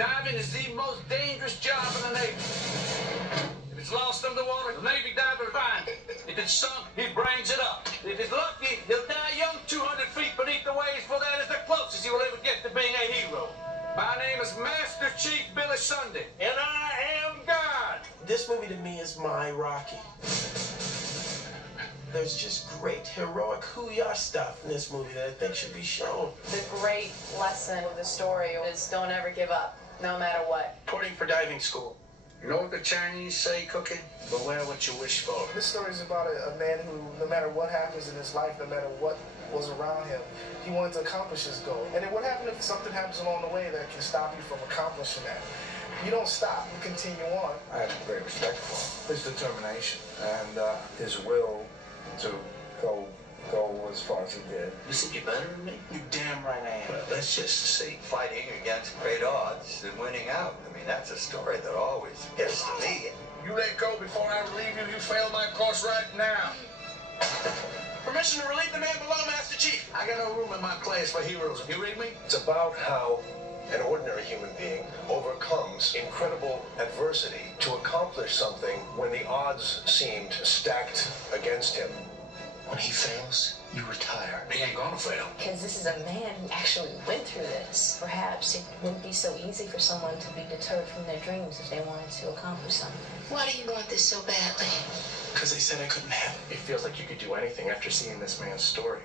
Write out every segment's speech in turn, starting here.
Diving is the most dangerous job in the Navy. If it's lost underwater, the Navy diver will find it. If it's sunk, he brings it up. If he's lucky, he'll die young 200 feet beneath the waves, for that is the closest he will ever get to being a hero. My name is Master Chief Billy Sunday, and I am God. This movie to me is my Rocky. There's just great heroic hoo-yah stuff in this movie that I think should be shown. The great lesson of the story is don't ever give up, no matter what. Reporting for diving school. You know what the Chinese say, Cookie? Beware what you wish for. This story is about a man who, no matter what happens in his life, no matter what was around him, he wanted to accomplish his goal. And then what happens if something happens along the way that can stop you from accomplishing that? You don't stop, you continue on. I have great respect for him. His determination and his will to go as far as he did. You think you're better than me? You damn right I am. Well, that's just see, fighting against great odds and winning out. I mean, that's a story that always gets to me. You let go before I relieve you. You fail my course right now. Permission to relieve the man below, Master Chief. I got no room in my class for heroes. You read me? It's about how an ordinary human being overcomes incredible adversity to accomplish something when the odds seemed stacked against him. When he fails, you retire. He ain't gonna fail. Because this is a man who actually went through this. Perhaps it wouldn't be so easy for someone to be deterred from their dreams if they wanted to accomplish something. Why do you want this so badly? Because they said I couldn't have it. It feels like you could do anything after seeing this man's story.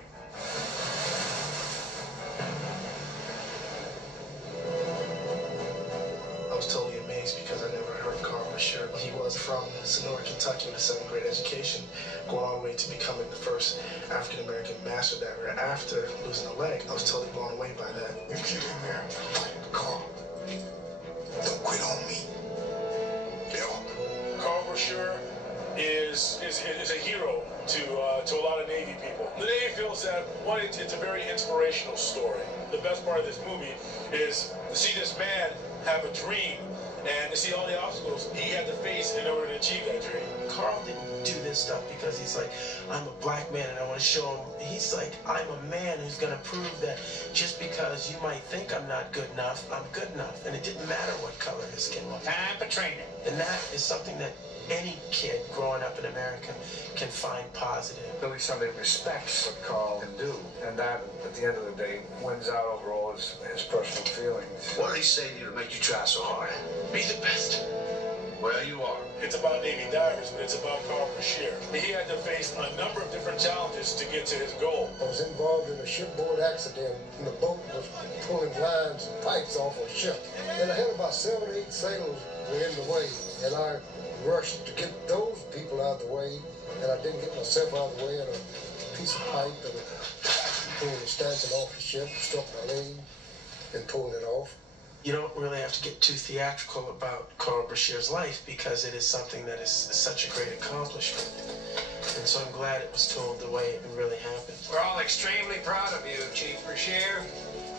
I was totally amazed because I never heard Carl Brashear. He was from Sonora, Kentucky with a 7th grade education, going all the way to becoming the first African-American master diver after losing a leg. I was totally blown away by that. You get in there and fight Carl. Don't quit on me. Carl Brashear is a hero to a lot of Navy people. The Navy feels that, one, it's a very inspirational story. The best part of this movie is to see this man have a dream and to see all the obstacles he had to face in order to achieve that dream. Carl didn't do this stuff because he's like, I'm a black man and I want to show him. He's like, I'm a man who's going to prove that just because you might think I'm not good enough, I'm good enough. And it didn't matter what color his skin was. Time for training. And that is something that any kid growing up in America can find positive. Billy Sunday respects what Carl can do, and that, at the end of the day, wins out over all his personal feelings. What did he say to you to make you try so hard? Be the best. Well, you are. It's about Navy divers, but it's about Carl Brashear. He had to face a number of different challenges to get to his goal. I was involved in a shipboard accident, and the boat was pulling lines and pipes off a ship. And I had about 7 or 8 sailors were in the way, and I rushed to get those people out of the way, and I didn't get myself out of the way, and a piece of pipe and pulling the stanchion off the ship, struck my leg, and pulling it off. You don't really have to get too theatrical about Carl Brashear's life because it is something that is such a great accomplishment. And so I'm glad it was told the way it really happened. We're all extremely proud of you, Chief Brashear.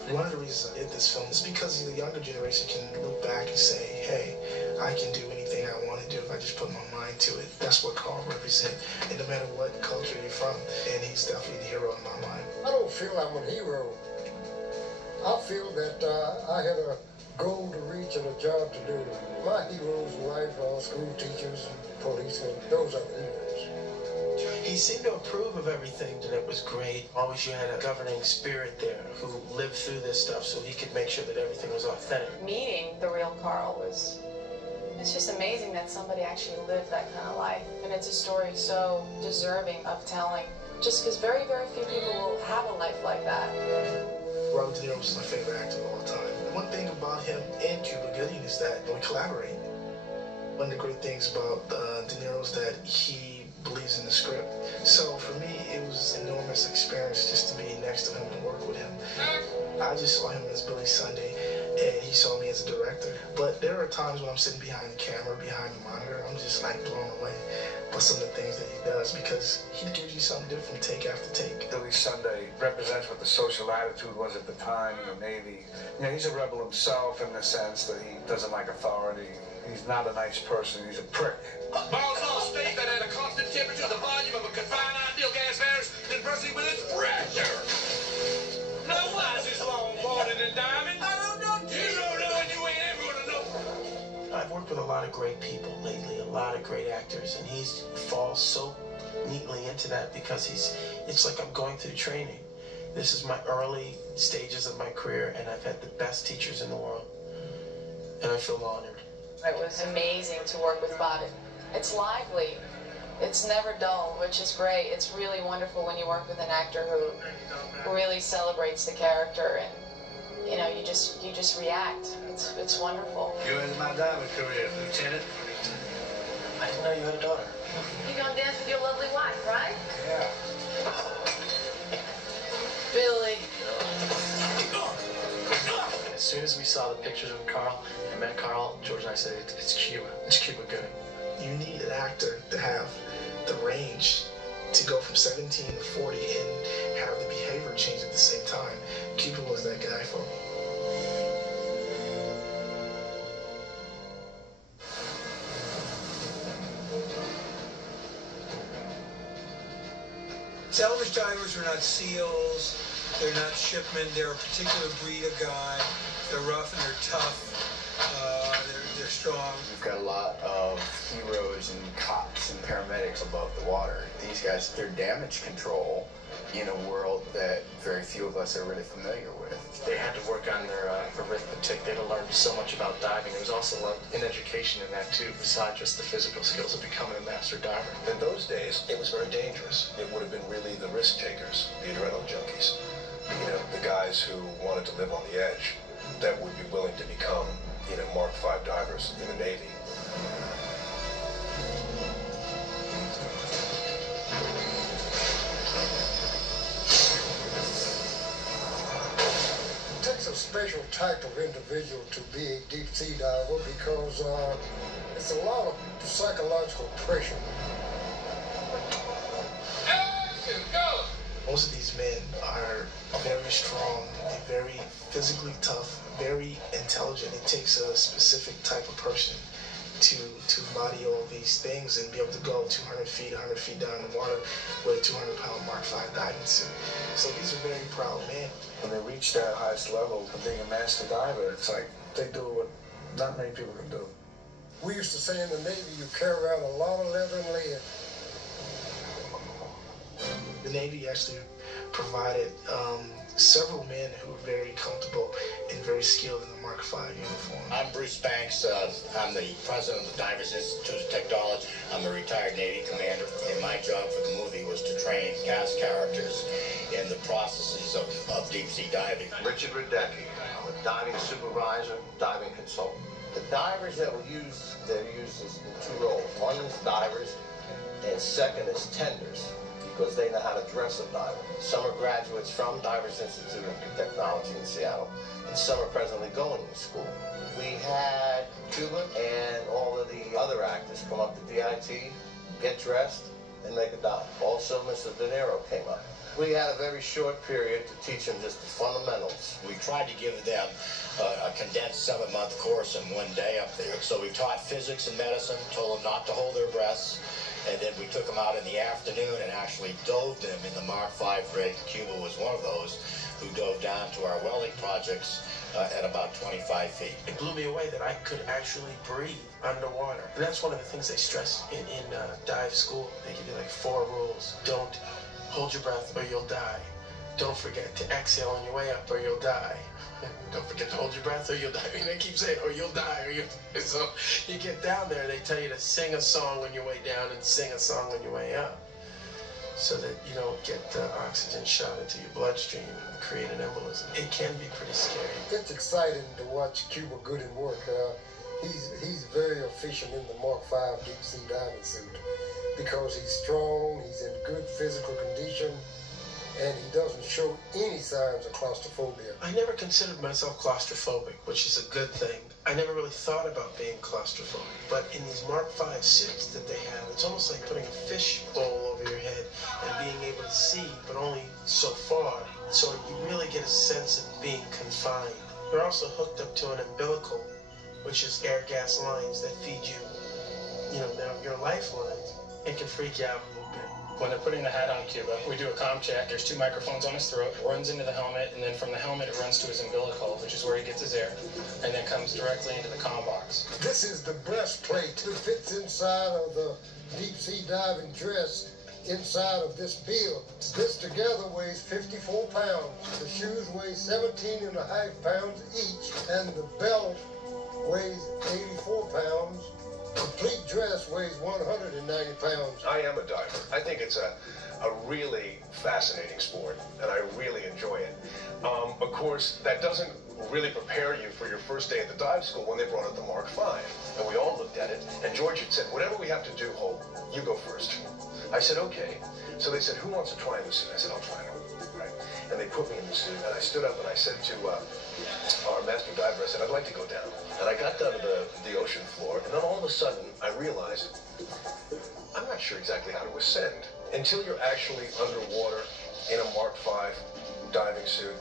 One of the reasons I did this film is because the younger generation can look back and say, hey, I can do anything I want to do if I just put my mind to it. That's what Carl represents, and no matter what culture you're from, and he's definitely the hero in my mind. I don't feel I'm a hero. I feel that I had a goal to reach and a job to do. My heroes in life are school teachers and policemen. Those are heroes. He seemed to approve of everything, and it was great. Always you had a governing spirit there who lived through this stuff so he could make sure that everything was authentic. Meeting the real Carl it's just amazing that somebody actually lived that kind of life. And it's a story so deserving of telling, just because very, very few people will have a life like that. Robert De Niro is my favorite actor of all time. One thing about him and Cuba Gooding is that we collaborate. One of the great things about De Niro is that he believes in the script. So for me, it was an enormous experience just to be next to him and work with him. I just saw him as Billy Sunday, and he saw me as a director. But there are times when I'm sitting behind the camera, behind the monitor, I'm just like blown away by some of the things that he does because he gives you something different take after take. Billy Sunday represents what the social attitude was at the time in the Navy. You know, he's a rebel himself in the sense that he doesn't like authority. He's not a nice person. He's a prick. Balls on a state that at a constant temperature, the volume of a confined ideal gas varies inversely with its pressure. Now why is this long morning and diamond? I don't know. You don't know, and you ain't ever worked with a lot of great people lately, a lot of great actors, and he falls so neatly into that because it's like I'm going through training. This is my early stages of my career, and I've had the best teachers in the world, and I feel honored. It was amazing to work with Bob. It's lively. It's never dull, which is great. It's really wonderful when you work with an actor who really celebrates the character, and you know, you just react. It's wonderful. You ended my diving career, Lieutenant. I didn't know you had a daughter. You're gonna dance with your lovely wife, right? Yeah. Billy. As soon as we saw the pictures of Carl and met Carl, George and I said, it's Cuba. It's Cuba Gooding. You need an actor to have the range to go from 17 to 40 and have the behavior change at the same time. Cuba was that guy for me. Salvage divers are not SEALs, they're not shipmen, they're a particular breed of guy. They're rough and they're tough, they're strong. We've got a lot of heroes and cops and paramedics above the water. These guys, they're damage control in a world that very few of us are really familiar with. They had to work on their arithmetic. They had to learn so much about diving. There was also an education in that too, besides just the physical skills of becoming a master diver. In those days, it was very dangerous. It would have been really the risk takers, the adrenaline junkies, you know, the guys who wanted to live on the edge, that would be willing to become, you know, Mark V divers in the Navy. It takes a special type of individual to be a deep sea diver because it's a lot of psychological pressure. Most of these men are very strong, they're very physically tough, very intelligent. It takes a specific type of person to embody all these things and be able to go 200 feet, 100 feet down in the water with a 200-pound Mark V diving suit. So these are very proud men. When they reach that highest level of being a master diver, it's like they do what not many people can do. We used to say in the Navy, you carry around a lot of leather and lead. The Navy actually provided several men who were very comfortable and very skilled in the Mark V uniform. I'm Bruce Banks. I'm the president of the Divers Institute of Technology. I'm a retired Navy commander, and my job for the movie was to train cast characters in the processes of deep-sea diving. Richard Radecki. I'm a diving supervisor, diving consultant. The divers that were used, they're used in two roles. One is divers, and second is tenders, because they know how to dress a diver. Some are graduates from Divers Institute of Technology in Seattle, and some are presently going to school. We had Cuba and all of the other actors come up to DIT, get dressed, and make a dive. Also, Mr. De Niro came up. We had a very short period to teach them just the fundamentals. We tried to give them a condensed 7-month course in one day up there. So we taught physics and medicine, told them not to hold their breaths, and then we took them out in the afternoon and actually dove them in the Mark V rig. Cuba was one of those who dove down to our welding projects at about 25 feet. It blew me away that I could actually breathe underwater. And that's one of the things they stress in dive school. They give you like 4 rules. Don't hold your breath or you'll die. Don't forget to exhale on your way up or you'll die. Don't forget to hold your breath or you'll die. I mean, they keep saying, or you'll die, or you'll die. So you get down there, they tell you to sing a song on your way down and sing a song on your way up, so that you don't get oxygen shot into your bloodstream and create an embolism. It can be pretty scary. It's exciting to watch Cuba Gooding work. He's very efficient in the Mark V deep sea diving suit because he's strong, he's in good physical condition, and he doesn't show any signs of claustrophobia. I never considered myself claustrophobic, which is a good thing. I never really thought about being claustrophobic. But in these Mark V suits that they have, it's almost like putting a fish bowl over your head and being able to see, but only so far. So you really get a sense of being confined. You're also hooked up to an umbilical, which is air gas lines that feed you, your lifelines. It can freak you out a little bit. When they're putting the hat on Cuba, we do a comm check. There's 2 microphones on his throat, runs into the helmet, and then from the helmet it runs to his umbilical, which is where he gets his air, and then comes directly into the comm box. This is the breastplate that fits inside of the deep sea diving dress inside of this build. This together weighs 54 pounds. The shoes weigh 17.5 pounds each, and the belt weighs 84 pounds. Complete dress weighs 190 pounds. I am a diver. I think it's a really fascinating sport, and I really enjoy it. Of course, that doesn't really prepare you for your first day at the dive school when they brought out the Mark V. And we all looked at it, and George had said, whatever we have to do, Hope, you go first. I said, okay. So they said, who wants to try in the suit? I said, I'll try it. Right? And they put me in the suit, and I stood up and I said to our master diver, I said, I'd like to go down. And I got down to the ocean floor, and then all of a sudden, I realized I'm not sure exactly how to ascend. Until you're actually underwater in a Mark V diving suit,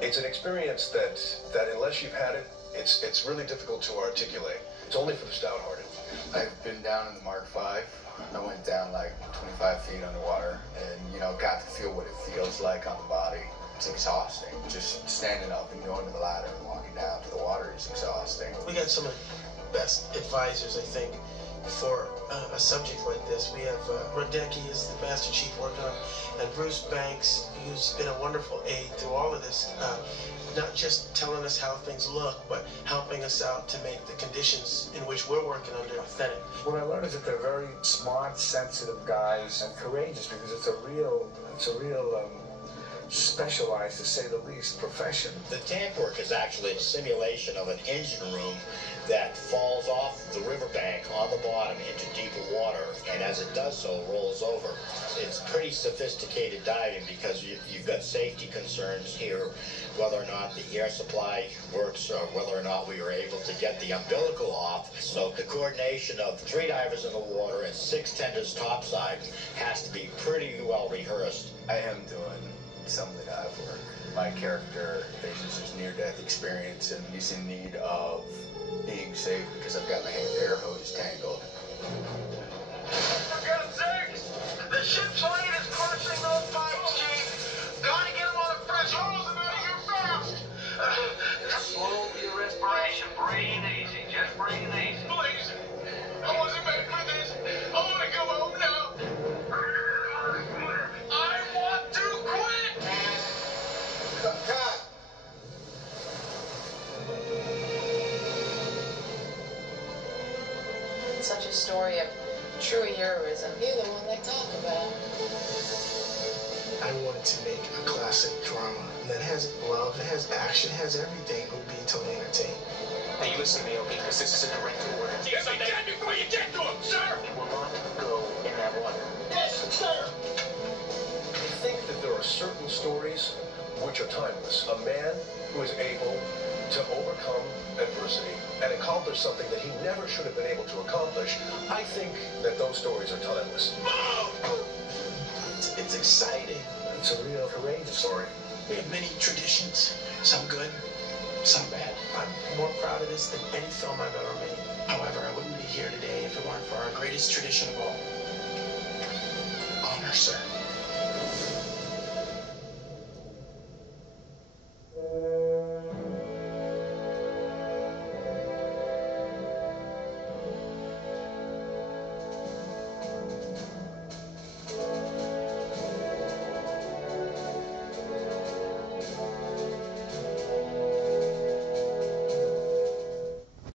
it's an experience that unless you've had it, it's really difficult to articulate. It's only for the stout-hearted. I've been down in the Mark V. I went down like 25 feet underwater and, got to feel what it feels like on the body. It's exhausting. Just standing up and going to the ladder and walking down to the water is exhausting. We got some of the best advisors, I think, for a subject like this. We have Radecki is the Master Chief working on, and Bruce Banks, who's been a wonderful aid through all of this, not just telling us how things look, but helping us out to make the conditions in which we're working under authentic. What I learned is that they're very smart, sensitive guys and courageous, because it's a real specialized, to say the least, profession. The tank work is actually a simulation of an engine room that falls off the riverbank on the bottom into deeper water, and as it does so, rolls over. It's pretty sophisticated diving because you've got safety concerns here, whether or not the air supply works or whether or not we were able to get the umbilical off. So the coordination of 3 divers in the water and 6 tenders topside has to be pretty well rehearsed. I am doing some of the dive work. My character faces his near-death experience, and he's in need of being saved because I've got my air hose tangled. For God's sakes! The ship's lane is crushing those pipes, Chief! Gotta get them on the fresh hose and out of here fast! Slow your respiration. Breathe easy. Just breathe easy. Please! I wasn't made for this! I want to go home now! I want to quit! Cut! Such a story of true heroism. You're the one they talk about. I wanted to make a classic drama that has love, it has action, it has everything. It would be totally entertaining. Hey, you listen to me, okay? Because this is a direct order. Yes, I'm dead before you get to him, sir! You will not go in that water. Yes, sir! I think that there are certain stories which are timeless. A man who is able to overcome adversity and accomplish something that he never should have been able to accomplish, I think that those stories are timeless. It's exciting. It's a real courageous story. We have many traditions, some good, some bad. I'm more proud of this than any film I've ever made. However, I wouldn't be here today if it weren't for our greatest tradition of all. Honor, sir.